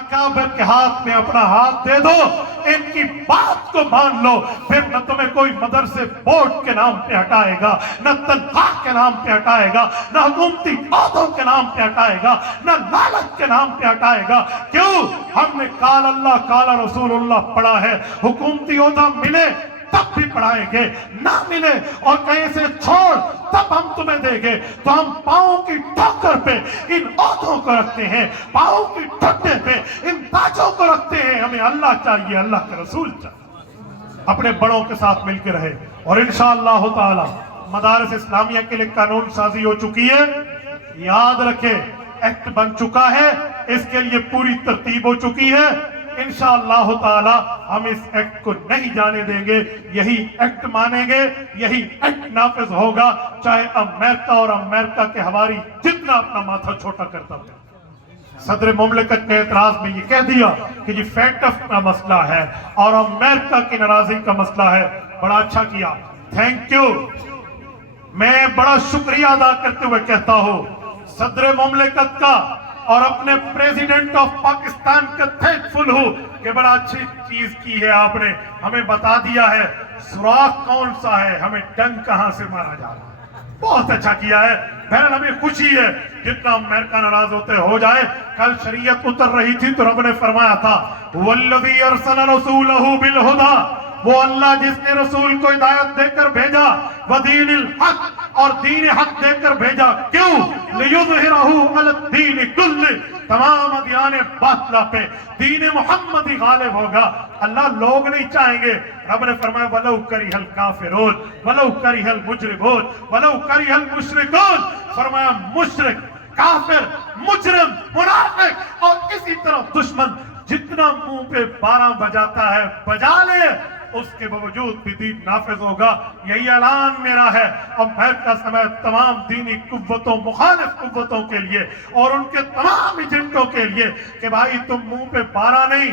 اکابر کے ہاتھ میں اپنا ہاتھ دے دو، ان کی بات کو مان لو، پھر نہ تمہیں کوئی مدرسے بورڈ کے نام پہ ہٹائے گا، نہ تنخواہ کے نام پہ ہٹائے گا، نہ حکومتی عہدوں کے نام پہ ہٹائے گا، نہ لالچ کے نام پہ ہٹائے گا۔ کیوں؟ ہم نے قال اللہ قال رسول اللہ پڑھا ہے، حکومتی عہدہ ملے تب بھی پڑھائیں گے، نہ ملے اور کہیں سے چھوڑ تب ہم تمہیں دیں گے۔ تو ہم پاؤں کی ٹھوکر پہ ان عہدوں کو رکھتے ہیں، پاؤں کی ٹھٹے پہ ان تاجوں کو رکھتے ہیں۔ ہمیں اللہ چاہیے، اللہ کے رسول چاہیے، اپنے بڑوں کے ساتھ مل کے رہے۔ اور انشاءاللہ تعالی مدارس اسلامیہ کے لیے قانون سازی ہو چکی ہے، یاد رکھے ایکٹ بن چکا ہے، اس کے لیے پوری ترتیب ہو چکی ہے۔ انشاءاللہ تعالی ہم اس ایکٹ کو نہیں جانے دیں گے، یہی ایکٹ مانیں گے، یہی ایکٹ نافذ ہوگا، چاہے امریکہ اور امریکہ کے حواری جتنا اپنا ماتھا چھوٹا کرتا ہو۔ صدر مملکت نے اعتراض میں یہ کہہ دیا کہ یہ فیٹف کا مسئلہ ہے اور امریکہ کی ناراضی کا مسئلہ ہے۔ بڑا اچھا کیا، تھینک یو۔ میں بڑا شکریہ ادا کرتے ہوئے کہتا ہوں صدر مملکت کا اور اپنے پریزیڈنٹ آف پاکستان کا تھینکفل ہوں کہ بڑا اچھی چیز کی ہے، آپ نے ہمیں بتا دیا ہے سوراخ کون سا ہے، ہمیں ڈنگ کہاں سے مارا جا رہا ہے۔ بہت اچھا کیا ہے، بہرحال ہمیں خوشی ہے، جتنا امریکہ ناراض ہوتے ہو جائے۔ کل شریعت اتر رہی تھی تو رب نے فرمایا تھا وَالَّذِي أَرْسَلَ رَسُولَهُ بِالْهُدَى، وہ اللہ جس نے رسول کو ہدایت دے کر بھیجا، وَدِينِ الْحَقِّ، اور دین حق دے کر بھیجا۔ کیوں؟ لِيُظْهِرَهُ عَلَى الدِّينِ كُلِّهِ، تمام ادیان باطلہ پہ دین محمدی غالب ہوگا۔ اللہ لوگ نہیں چاہیں گے، رب نے فرمایا وَلَوْ كَرِهَ الْكَافِرُونَ وَلَوْ كَرِهَ الْمُجْرِمُونَ وَلَوْ كَرِهَ الْمُشْرِكُونَ، فرمایا مشرک، کافر، مجرم، منافق اور اسی طرح دشمن جتنا منہ پہ 12 بجاتا ہے بجا لے، اس کے باوجود بھی دین نافذ ہوگا۔ یہی اعلان میرا ہے امریکہ سمیت تمام دینی قوتوں، مخالف قوتوں کے لیے اور ان کے تمام ایجنٹوں کے لیے کہ بھائی تم منہ پہ 12 نہیں،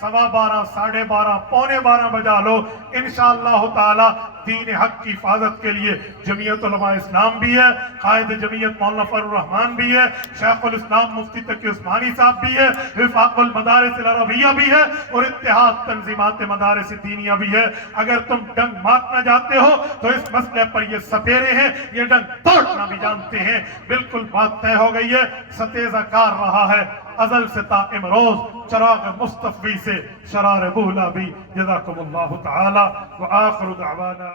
12:15، 12:30، 11:45 بجا لو۔ انشاءاللہ تعالی دین حق کی حفاظت کے لیے جمعیت علماء اسلام بھی ہے، قائد جمعیت مولانا فضل الرحمان بھی ہے، شیخ الاسلام مفتی تقی عثمانی صاحب بھی ہے، وفاق المدارس العربیہ بھی ہے اور اتحاد تنظیمات مدارس دینیہ بھی ہے۔ اگر تم ڈنگ مارنا جاتے ہو تو اس مسئلے پر یہ سپیرے ہیں، یہ ڈنگ توڑنا بھی جانتے ہیں۔ بالکل بات طے ہو گئی ہے، ستیزہ کار رہا ہے ازل سے تا امروز، چراغ مصطفی سے شرار بولا بھی۔ جزاکم اللہ تعالی وآخر دعوانا